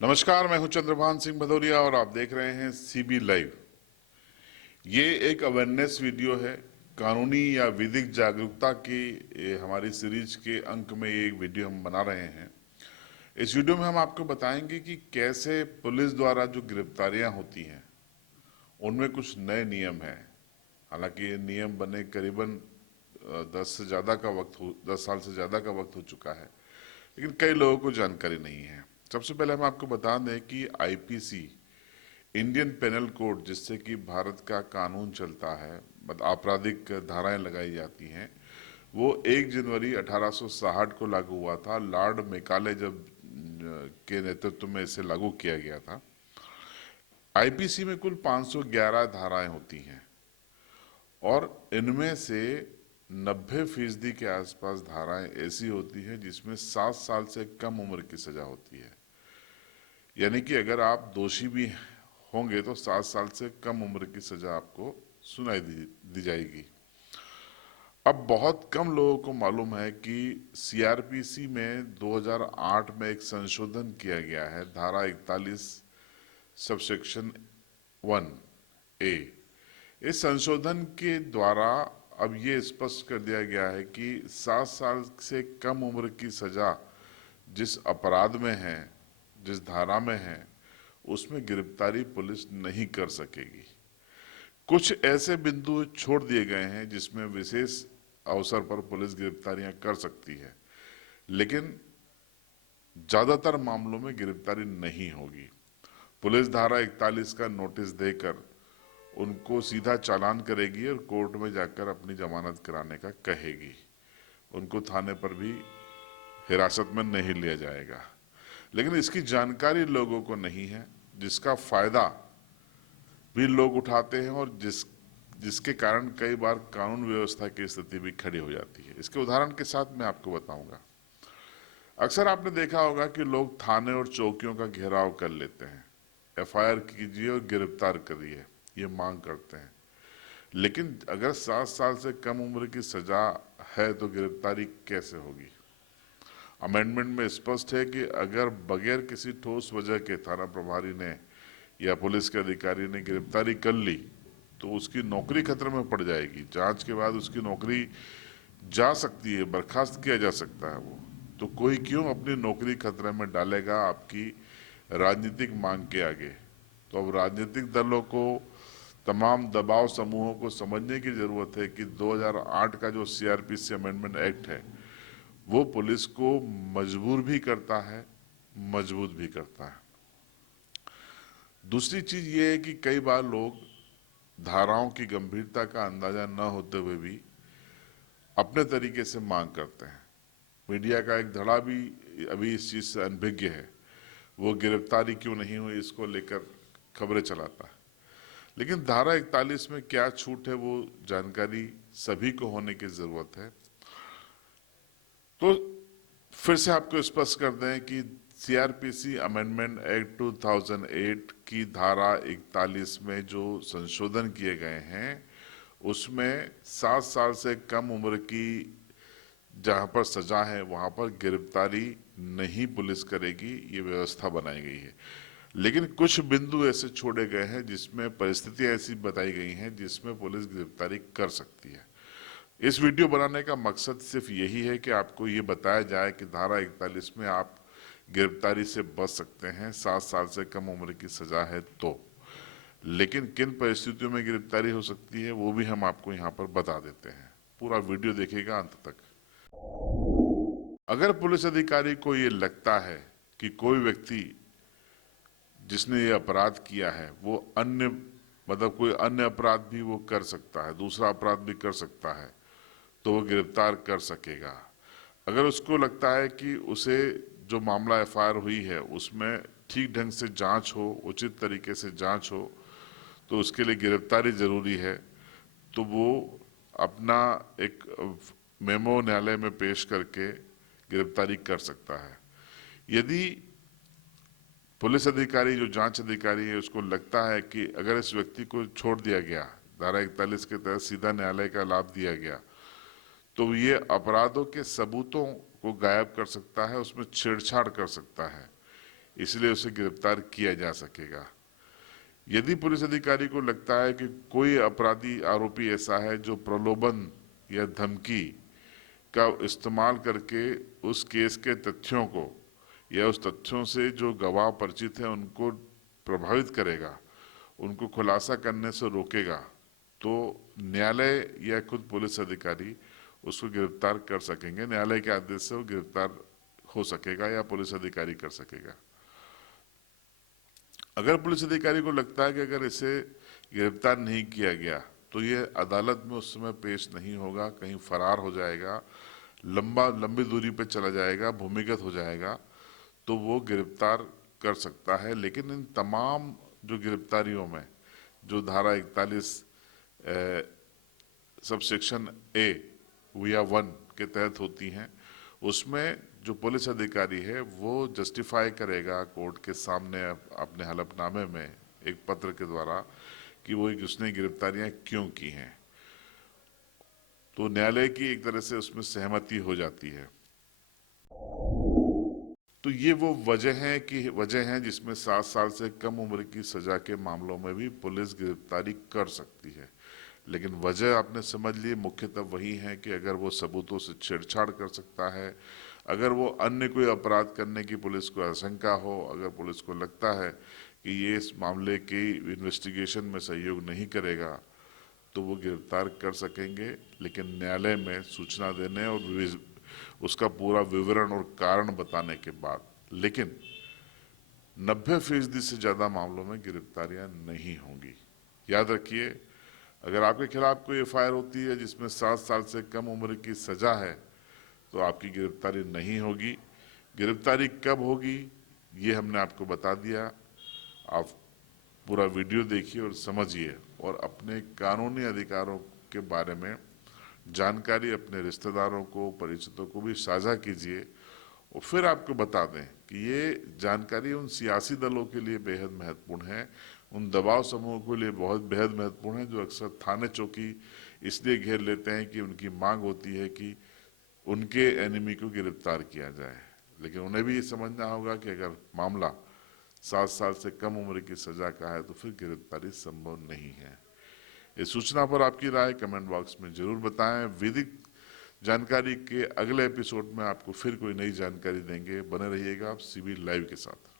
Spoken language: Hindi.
नमस्कार, मैं हूं चंद्रभान सिंह भदौरिया और आप देख रहे हैं सीबी लाइव। ये एक अवेयरनेस वीडियो है, कानूनी या विधिक जागरूकता की हमारी सीरीज के अंक में ये एक वीडियो हम बना रहे हैं। इस वीडियो में हम आपको बताएंगे कि कैसे पुलिस द्वारा जो गिरफ्तारियां होती हैं उनमें कुछ नए नियम हैं। हालांकि ये नियम बने करीबन 10 साल से ज़्यादा का वक्त हो चुका है, लेकिन कई लोगों को जानकारी नहीं है। सबसे पहले हम आपको बता दें कि आईपीसी, इंडियन पेनल कोड, जिससे कि भारत का कानून चलता है, आपराधिक धाराएं लगाई जाती हैं, वो 1 जनवरी 1860 को लागू हुआ था। लॉर्ड मेकाले जब के नेतृत्व में इसे लागू किया गया था। आईपीसी में कुल 511 धाराएं होती हैं और इनमें से 90% के आसपास धाराएं ऐसी होती हैं जिसमें 7 साल से कम उम्र की सजा होती है। यानी कि अगर आप दोषी भी होंगे तो 7 साल से कम उम्र की सजा आपको सुनाई दी जाएगी। अब बहुत कम लोगों को मालूम है कि सीआरपीसी में 2008 में एक संशोधन किया गया है, धारा 41 सबसेक्शन 1A। इस संशोधन के द्वारा अब ये स्पष्ट कर दिया गया है कि 7 साल से कम उम्र की सजा जिस अपराध में है, जिस धारा में है, उसमें गिरफ्तारी पुलिस नहीं कर सकेगी। कुछ ऐसे बिंदु छोड़ दिए गए हैं जिसमें विशेष अवसर पर पुलिस गिरफ्तारियां कर सकती है, लेकिन ज्यादातर मामलों में गिरफ्तारी नहीं होगी। पुलिस धारा 41 का नोटिस देकर उनको सीधा चालान करेगी और कोर्ट में जाकर अपनी जमानत कराने का कहेगी। उनको थाने पर भी हिरासत में नहीं लिया जाएगा। लेकिन इसकी जानकारी लोगों को नहीं है, जिसका फायदा भी लोग उठाते हैं और जिसके कारण कई बार कानून व्यवस्था की स्थिति भी खड़ी हो जाती है। इसके उदाहरण के साथ मैं आपको बताऊंगा। अक्सर आपने देखा होगा कि लोग थाने और चौकियों का घेराव कर लेते हैं, एफआईआर कीजिए और गिरफ्तार करिए, ये मांग करते हैं। लेकिन अगर 7 साल से कम उम्र की सजा है तो गिरफ्तारी कैसे होगी? अमेंडमेंट में स्पष्ट है कि अगर बगैर किसी ठोस वजह के थाना प्रभारी ने या पुलिस के अधिकारी ने गिरफ्तारी कर ली तो उसकी नौकरी खतरे में पड़ जाएगी। जांच के बाद उसकी नौकरी जा सकती है, बर्खास्त किया जा सकता है। वो तो कोई क्यों अपनी नौकरी खतरे में डालेगा आपकी राजनीतिक मांग के आगे? तो अब राजनीतिक दलों को, तमाम दबाव समूहों को समझने की जरूरत है कि 2008 का जो सीआरपीसी अमेंडमेंट एक्ट है वो पुलिस को मजबूर भी करता है, मजबूत भी करता है। दूसरी चीज ये है कि कई बार लोग धाराओं की गंभीरता का अंदाजा न होते हुए भी अपने तरीके से मांग करते हैं। मीडिया का एक धड़ा भी अभी इस चीज से अनभिज्ञ है। वो गिरफ्तारी क्यों नहीं हुई इसको लेकर खबरें चलाता है। लेकिन धारा 41 में क्या छूट है वो जानकारी सभी को होने की जरूरत है। तो फिर से आपको स्पष्ट कर दें कि सीआरपीसी अमेंडमेंट एक्ट 2008 की धारा 41 में जो संशोधन किए गए हैं उसमें 7 साल से कम उम्र की जहां पर सजा है वहां पर गिरफ्तारी नहीं पुलिस करेगी, ये व्यवस्था बनाई गई है। लेकिन कुछ बिंदु ऐसे छोड़े गए हैं जिसमें परिस्थितियां ऐसी बताई गई हैं जिसमें पुलिस गिरफ्तारी कर सकती है। इस वीडियो बनाने का मकसद सिर्फ यही है कि आपको ये बताया जाए कि धारा 41 में आप गिरफ्तारी से बच सकते हैं 7 साल से कम उम्र की सजा है तो। लेकिन किन परिस्थितियों में गिरफ्तारी हो सकती है वो भी हम आपको यहाँ पर बता देते हैं। पूरा वीडियो देखिएगा अंत तक। अगर पुलिस अधिकारी को ये लगता है कि कोई व्यक्ति जिसने ये अपराध किया है वो अन्य कोई अन्य अपराध भी वो कर सकता है, दूसरा अपराध भी कर सकता है, तो वो गिरफ्तार कर सकेगा। अगर उसको लगता है कि उसे जो मामला एफआईआर हुई है उसमें ठीक ढंग से जांच हो, उचित तरीके से जांच हो, तो उसके लिए गिरफ्तारी जरूरी है, तो वो अपना एक मेमो न्यायालय में पेश करके गिरफ्तारी कर सकता है। यदि पुलिस अधिकारी, जो जांच अधिकारी है, उसको लगता है कि अगर इस व्यक्ति को छोड़ दिया गया, धारा 41 के तहत सीधा न्यायालय का लाभ दिया गया, तो ये अपराधों के सबूतों को गायब कर सकता है, उसमें छेड़छाड़ कर सकता है, इसलिए उसे गिरफ्तार किया जा सकेगा। यदि पुलिस अधिकारी को लगता है कि कोई अपराधी आरोपी ऐसा है जो प्रलोभन या धमकी का इस्तेमाल करके उस केस के तथ्यों को या उस तथ्यों से जो गवाह परिचित हैं उनको प्रभावित करेगा, उनको खुलासा करने से रोकेगा, तो न्यायालय या खुद पुलिस अधिकारी उसको गिरफ्तार कर सकेंगे। न्यायालय के आदेश से वो गिरफ्तार हो सकेगा या पुलिस अधिकारी कर सकेगा। अगर पुलिस अधिकारी को लगता है कि अगर इसे गिरफ्तार नहीं किया गया तो ये अदालत में उस समय पेश नहीं होगा, कहीं फरार हो जाएगा, लंबी दूरी पे चला जाएगा, भूमिगत हो जाएगा, तो वो गिरफ्तार कर सकता है। लेकिन इन तमाम जो गिरफ्तारियों में जो धारा 41 सबसेक्शन ए या 1 के तहत होती हैं, उसमें जो पुलिस अधिकारी है वो जस्टिफाई करेगा कोर्ट के सामने अपने हलफनामे में एक पत्र के द्वारा कि वो उसने गिरफ्तारियां क्यों की हैं, तो न्यायालय की एक तरह से उसमें सहमति हो जाती है। तो ये वो वजह हैं जिसमें 7 साल से कम उम्र की सजा के मामलों में भी पुलिस गिरफ्तारी कर सकती है। लेकिन वजह आपने समझ ली, मुख्यतः वही है कि अगर वो सबूतों से छेड़छाड़ कर सकता है, अगर वो अन्य कोई अपराध करने की पुलिस को आशंका हो, अगर पुलिस को लगता है कि ये इस मामले की इन्वेस्टिगेशन में सहयोग नहीं करेगा, तो वो गिरफ्तार कर सकेंगे, लेकिन न्यायालय में सूचना देने और उसका पूरा विवरण और कारण बताने के बाद। लेकिन 90% से ज़्यादा मामलों में गिरफ्तारियां नहीं होंगी। याद रखिए, अगर आपके खिलाफ कोई एफआईआर होती है जिसमें 7 साल से कम उम्र की सजा है तो आपकी गिरफ्तारी नहीं होगी। गिरफ्तारी कब होगी ये हमने आपको बता दिया। आप पूरा वीडियो देखिए और समझिए और अपने कानूनी अधिकारों के बारे में जानकारी अपने रिश्तेदारों को, परिचितों को भी साझा कीजिए और फिर आपको बता दें कि ये जानकारी उन सियासी दलों के लिए बेहद महत्वपूर्ण है, उन दबाव समूहों के लिए बेहद महत्वपूर्ण है जो अक्सर थाने चौकी इसलिए घेर लेते हैं कि उनकी मांग होती है कि उनके एनिमी को गिरफ्तार किया जाए। लेकिन उन्हें भी ये समझना होगा कि अगर मामला 7 साल से कम उम्र की सजा का है तो फिर गिरफ्तारी संभव नहीं है। इस सूचना पर आपकी राय कमेंट बॉक्स में जरूर बताएं। विधिक जानकारी के अगले एपिसोड में आपको फिर कोई नई जानकारी देंगे। बने रहिएगा आप सीबी लाइव के साथ।